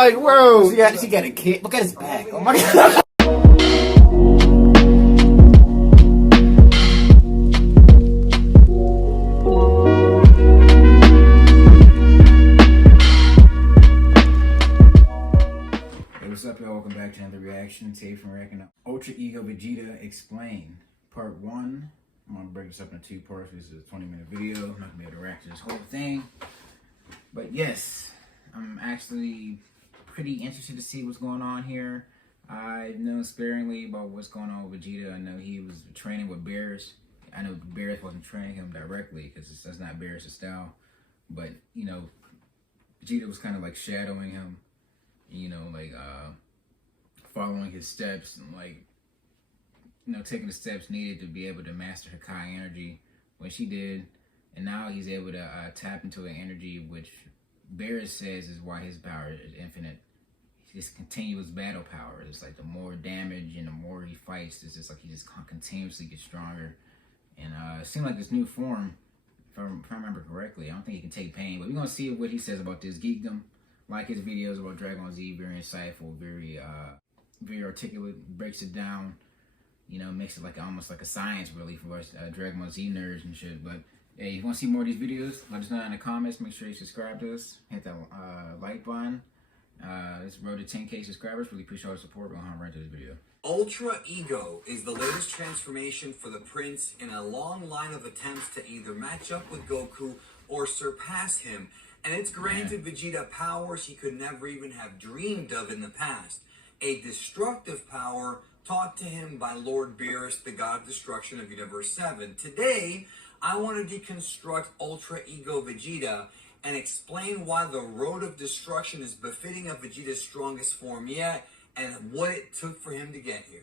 like, bro, yeah, she got a kid. Look at his back. Oh my god. What's up, y'all? Welcome back to another reaction. Today from Reacting Ultra Ego Vegeta Explain Part 1. I'm gonna break this up into 2 parts. This is a 20-minute video. I'm not gonna be able to react to this whole thing. But yes, I'm actually pretty interested to see what's going on here. I know sparingly about what's going on with Vegeta. I know he was training with Beerus. I know Beerus wasn't training him directly because that's not Beerus' style. But, you know, Vegeta was kind of like shadowing him. You know, like following his steps and like, you know, taking the steps needed to be able to master Hakai energy, which he did. And now he's able to tap into an energy which Beerus says is why his power is infinite. His continuous battle power. It's like the more damage and the more he fights, it's just like he just continuously gets stronger. And it seemed like this new form, if I remember correctly, I don't think he can take pain, but we're gonna see what he says about this. Geekdom. Like his videos about Dragon Ball Z, very insightful, very articulate, breaks it down, you know, makes it like almost like a science really for us Dragon Ball Z nerds and shit. But hey, if you want to see more of these videos, let us know in the comments. Make sure you subscribe to us, hit that like button. This road to 10K subscribers. Really appreciate all the support. We're gonna hop right to this video. Ultra Ego is the latest transformation for the Prince in a long line of attempts to either match up with Goku or surpass him. And it's granted Vegeta powers he could never even have dreamed of in the past. A destructive power taught to him by Lord Beerus, the god of destruction of Universe 7. Today, I want to deconstruct Ultra Ego Vegeta and explain why the road of destruction is befitting of Vegeta's strongest form yet and what it took for him to get here.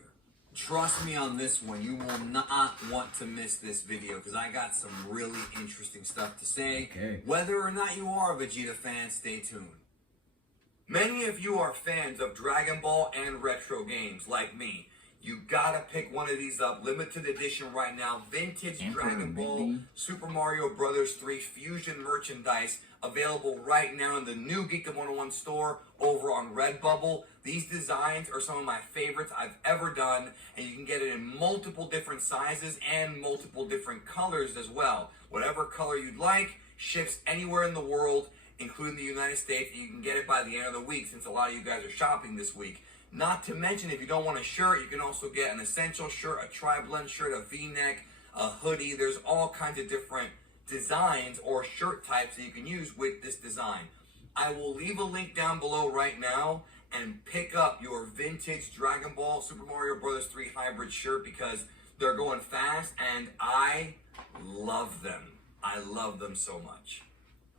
Trust me on this one, you will not want to miss this video because I got some really interesting stuff to say. Okay. Whether or not you are a Vegeta fan, stay tuned. Many of you are fans of Dragon Ball and retro games like me. You gotta pick one of these up. Limited edition right now. Vintage Dragon Ball Super Mario Bros. 3 Fusion merchandise available right now in the new Geekdom101 store over on Redbubble. These designs are some of my favorites I've ever done, and you can get it in multiple different sizes and multiple different colors as well. Whatever color you'd like, ships anywhere in the world, including the United States, and you can get it by the end of the week since a lot of you guys are shopping this week. Not to mention, if you don't want a shirt, you can also get an essential shirt, a tri-blend shirt, a v-neck, a hoodie. There's all kinds of different designs or shirt types that you can use with this design. I will leave a link down below right now and pick up your vintage Dragon Ball Super Mario Bros. 3 hybrid shirt because they're going fast and I love them. I love them so much.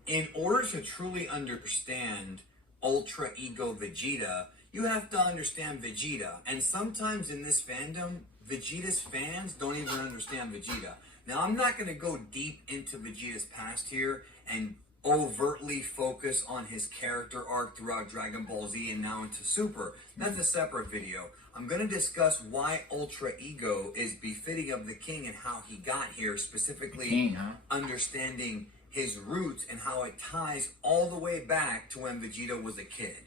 In order to truly understand Ultra Ego Vegeta, you have to understand Vegeta. And sometimes in this fandom, Vegeta's fans don't even understand Vegeta. Now, I'm not going to go deep into Vegeta's past here and overtly focus on his character arc throughout Dragon Ball Z and now into Super. That's a separate video. I'm going to discuss why Ultra Ego is befitting of the king and how he got here, specifically understanding his roots and how it ties all the way back to when Vegeta was a kid.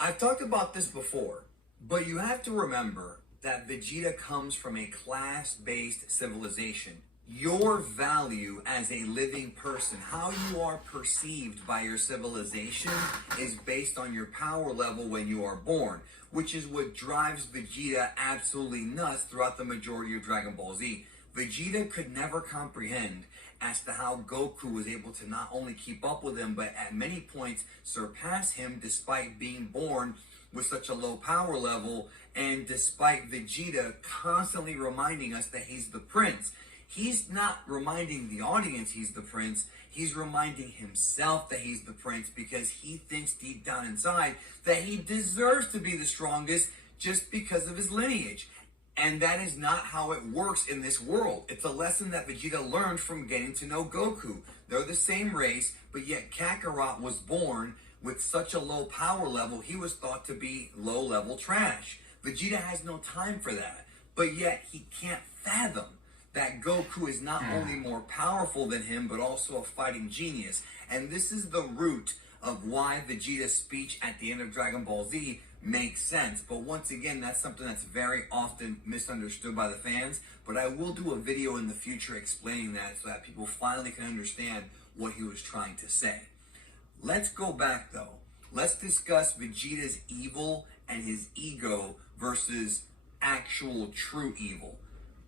I've talked about this before, but you have to remember that Vegeta comes from a class-based civilization. Your value as a living person, how you are perceived by your civilization, is based on your power level when you are born, which is what drives Vegeta absolutely nuts throughout the majority of Dragon Ball Z. Vegeta could never comprehend as to how Goku was able to not only keep up with him, but at many points surpass him despite being born with such a low power level, and despite Vegeta constantly reminding us that he's the prince. He's not reminding the audience he's the prince, he's reminding himself that he's the prince because he thinks deep down inside that he deserves to be the strongest just because of his lineage. And that is not how it works in this world. It's a lesson that Vegeta learned from getting to know Goku. They're the same race, but yet Kakarot was born with such a low power level, he was thought to be low-level trash. Vegeta has no time for that, but yet he can't fathom that Goku is not only more powerful than him, but also a fighting genius. And this is the root of why Vegeta's speech at the end of Dragon Ball Z makes sense. But once again, that's something that's very often misunderstood by the fans. But I will do a video in the future explaining that so that people finally can understand what he was trying to say. Let's go back though. Let's discuss Vegeta's evil and his ego versus actual true evil.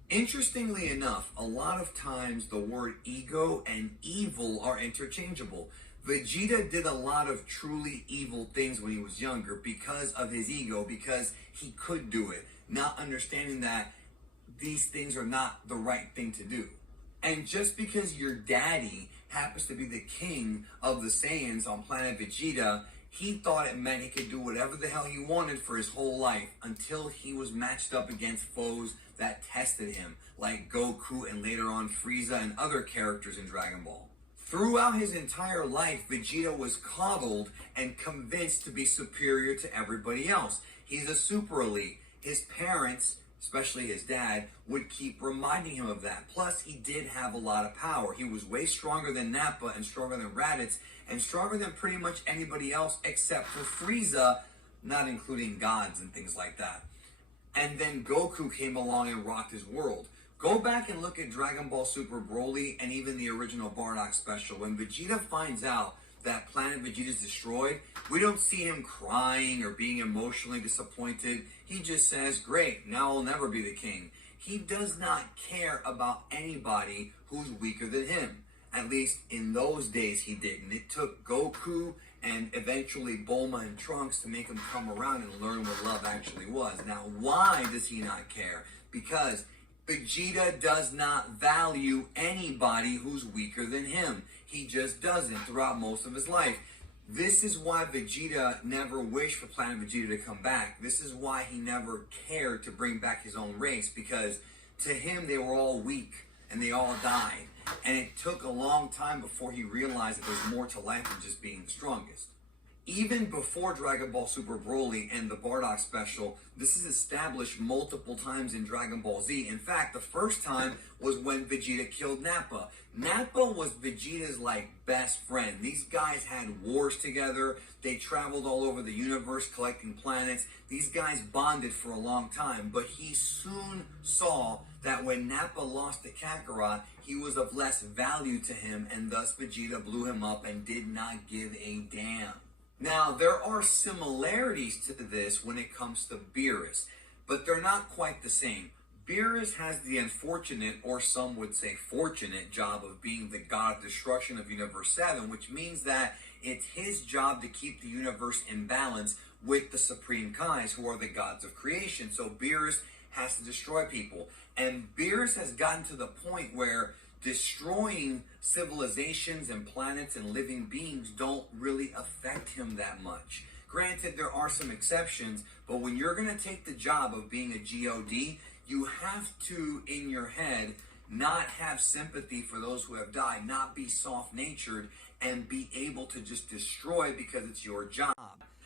Interestingly enough, a lot of times the word ego and evil are interchangeable. Vegeta did a lot of truly evil things when he was younger because of his ego, because he could do it, not understanding that these things are not the right thing to do. And just because your daddy happens to be the king of the Saiyans on planet Vegeta, he thought it meant he could do whatever the hell he wanted for his whole life until he was matched up against foes that tested him, like Goku and later on Frieza and other characters in Dragon Ball. Throughout his entire life, Vegeta was coddled and convinced to be superior to everybody else. He's a super elite. His parents, especially his dad, would keep reminding him of that. Plus, he did have a lot of power. He was way stronger than Nappa and stronger than Raditz and stronger than pretty much anybody else except for Frieza, not including gods and things like that. And then Goku came along and rocked his world. Go back and look at Dragon Ball Super Broly and even the original Bardock special. When Vegeta finds out that planet Vegeta is destroyed, we don't see him crying or being emotionally disappointed. He just says, great, now I'll never be the king. He does not care about anybody who's weaker than him. At least in those days he didn't. It took Goku and eventually Bulma and Trunks to make him come around and learn what love actually was. Now, why does he not care? Because Vegeta does not value anybody who's weaker than him. He just doesn't throughout most of his life. This is why Vegeta never wished for Planet Vegeta to come back. This is why he never cared to bring back his own race, because to him they were all weak and they all died. And it took a long time before he realized that there's more to life than just being the strongest. Even before Dragon Ball Super Broly and the Bardock special, this is established multiple times in Dragon Ball Z. In fact, the first time was when Vegeta killed Nappa. Nappa was Vegeta's best friend. These guys had wars together. They traveled all over the universe collecting planets. These guys bonded for a long time, but he soon saw that when Nappa lost to Kakarot, he was of less value to him, and thus Vegeta blew him up and did not give a damn. Now, there are similarities to this when it comes to Beerus, but they're not quite the same. Beerus has the unfortunate, or some would say fortunate, job of being the god of destruction of Universe 7, which means that it's his job to keep the universe in balance with the Supreme Kais, who are the gods of creation. So Beerus has to destroy people. And Beerus has gotten to the point where destroying civilizations and planets and living beings don't really affect him that much. Granted, there are some exceptions, but when you're going to take the job of being a GOD, you have to, in your head, not have sympathy for those who have died, not be soft-natured, and be able to just destroy because it's your job.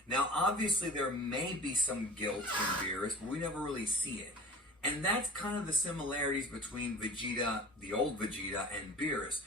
Now, obviously, there may be some guilt in Beerus, but we never really see it. And that's kind of the similarities between Vegeta, the old Vegeta, and Beerus.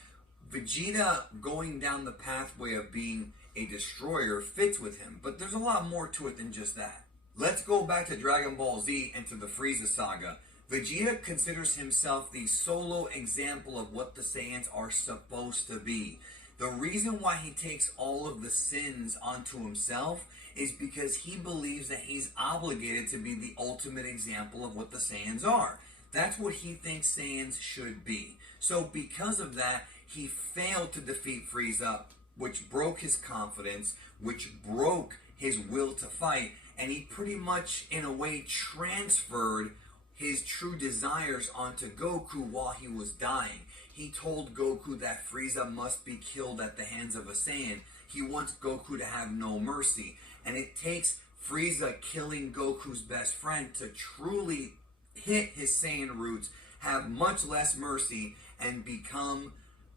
Vegeta going down the pathway of being a destroyer fits with him, but there's a lot more to it than just that. Let's go back to Dragon Ball Z and to the Frieza saga. Vegeta considers himself the solo example of what the Saiyans are supposed to be. The reason why he takes all of the sins onto himself is because he believes that he's obligated to be the ultimate example of what the Saiyans are. That's what he thinks Saiyans should be. So because of that, he failed to defeat Frieza, which broke his confidence, which broke his will to fight, and he pretty much, in a way, transferred his true desires onto Goku while he was dying. He told Goku that Frieza must be killed at the hands of a Saiyan. He wants Goku to have no mercy. And it takes Frieza killing Goku's best friend to truly hit his Saiyan roots, have much less mercy, and become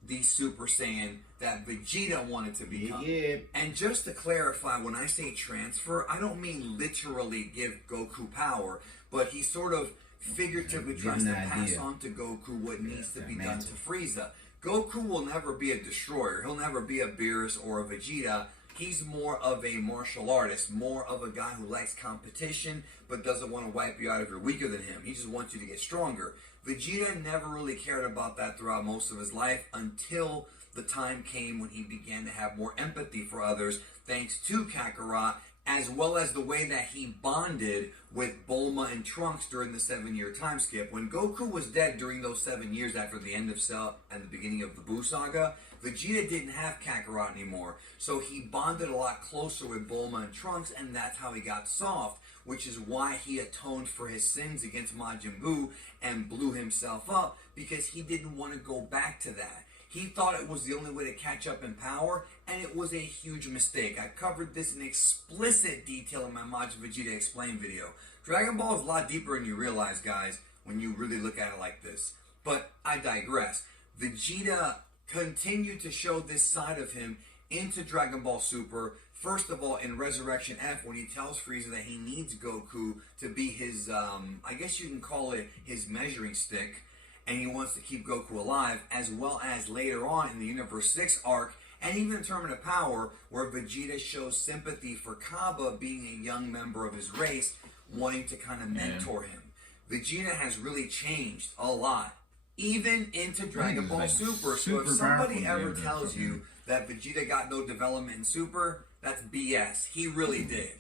the Super Saiyan that Vegeta wanted to become. Yeah. And just to clarify, when I say transfer, I don't mean literally give Goku power, but he sort of figuratively tries to pass on to Goku what needs to be done to Frieza. Goku will never be a destroyer. He'll never be a Beerus or a Vegeta. He's more of a martial artist, more of a guy who likes competition, but doesn't want to wipe you out if you're weaker than him. He just wants you to get stronger. Vegeta never really cared about that throughout most of his life until the time came when he began to have more empathy for others, thanks to Kakarot, as well as the way that he bonded with Bulma and Trunks during the 7-year time skip. When Goku was dead during those 7 years after the end of Cell and the beginning of the Buu saga, Vegeta didn't have Kakarot anymore, so he bonded a lot closer with Bulma and Trunks, and that's how he got soft, which is why he atoned for his sins against Majin Buu and blew himself up, because he didn't want to go back to that. He thought it was the only way to catch up in power, and it was a huge mistake. I covered this in explicit detail in my Majin Vegeta Explained video. Dragon Ball is a lot deeper than you realize, guys, when you really look at it like this. But I digress. Vegeta continued to show this side of him into Dragon Ball Super. First of all, in Resurrection F, when he tells Frieza that he needs Goku to be his, I guess you can call it his measuring stick, and he wants to keep Goku alive, as well as later on in the Universe 6 arc, and even in Tournament of Power, where Vegeta shows sympathy for Kaba being a young member of his race, wanting to kind of mentor him. Vegeta has really changed a lot, even into Dragon Ball Super. So if somebody ever tells you that Vegeta got no development in Super, that's BS. He really did.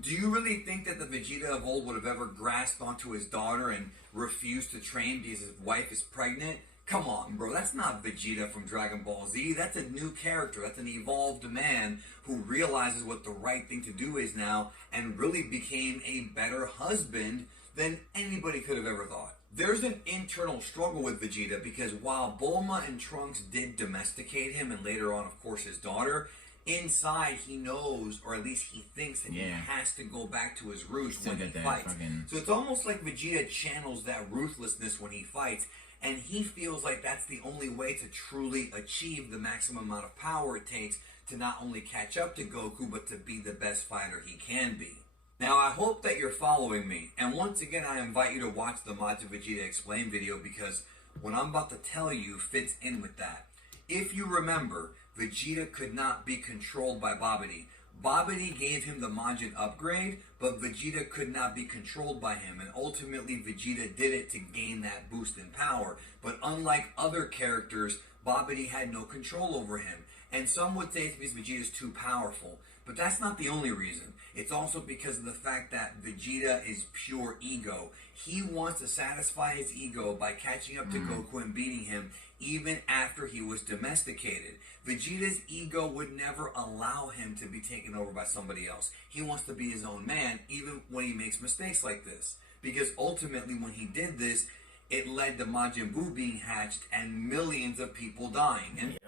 Do you really think that the Vegeta of old would have ever grasped onto his daughter and refused to train because his wife is pregnant? Come on, bro. That's not Vegeta from Dragon Ball Z. That's a new character. That's an evolved man who realizes what the right thing to do is now and really became a better husband than anybody could have ever thought. There's an internal struggle with Vegeta because while Bulma and Trunks did domesticate him and later on, of course, his daughter, inside he knows, or at least he thinks that he has to go back to his roots when he fights. So it's almost like Vegeta channels that ruthlessness when he fights, and he feels like that's the only way to truly achieve the maximum amount of power it takes to not only catch up to Goku, but to be the best fighter he can be. Now, I hope that you're following me, and once again, I invite you to watch the Majin Vegeta Explained video because what I'm about to tell you fits in with that. If you remember, Vegeta could not be controlled by Babidi. Babidi gave him the Majin upgrade, but Vegeta could not be controlled by him, and ultimately Vegeta did it to gain that boost in power. But unlike other characters, Babidi had no control over him. And some would say it's because Vegeta's too powerful. But that's not the only reason. It's also because of the fact that Vegeta is pure ego. He wants to satisfy his ego by catching up to Goku and beating him even after he was domesticated. Vegeta's ego would never allow him to be taken over by somebody else. He wants to be his own man even when he makes mistakes like this. Because ultimately when he did this, it led to Majin Buu being hatched and millions of people dying. And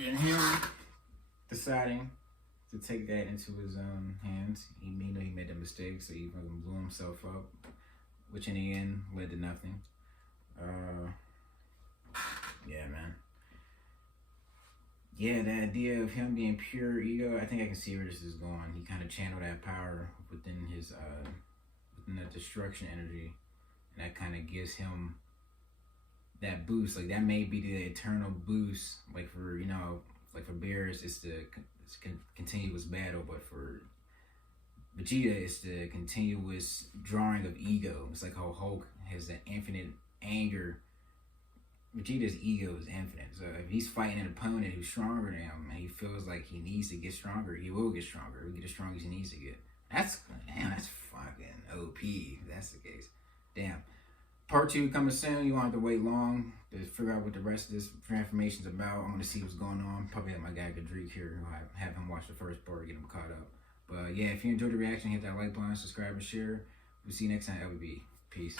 then him deciding to take that into his own hands. He knew he made a mistake, so he fucking blew himself up, which in the end led to nothing. Yeah, man. Yeah, the idea of him being pure ego, I think I can see where this is going. He kind of channeled that power within his, within that destruction energy, and that kind of gives him that boost. Like, that may be the eternal boost, like for, you know, like for Beerus, it's the continuous battle, but for Vegeta, it's the continuous drawing of ego. It's like how Hulk has that infinite anger. Vegeta's ego is infinite. So if he's fighting an opponent who's stronger than him and he feels like he needs to get stronger, he will get stronger. He'll get as strong as he needs to get. That's fucking OP if that's the case. Damn. Part 2 coming soon. You won't have to wait long to figure out what the rest of this information is about. I'm going to see what's going on. Probably have my guy Gadreek here. I'll have him watch the first part, get him caught up. But yeah, if you enjoyed the reaction, hit that like button, subscribe, and share. We'll see you next time, LBB. Peace.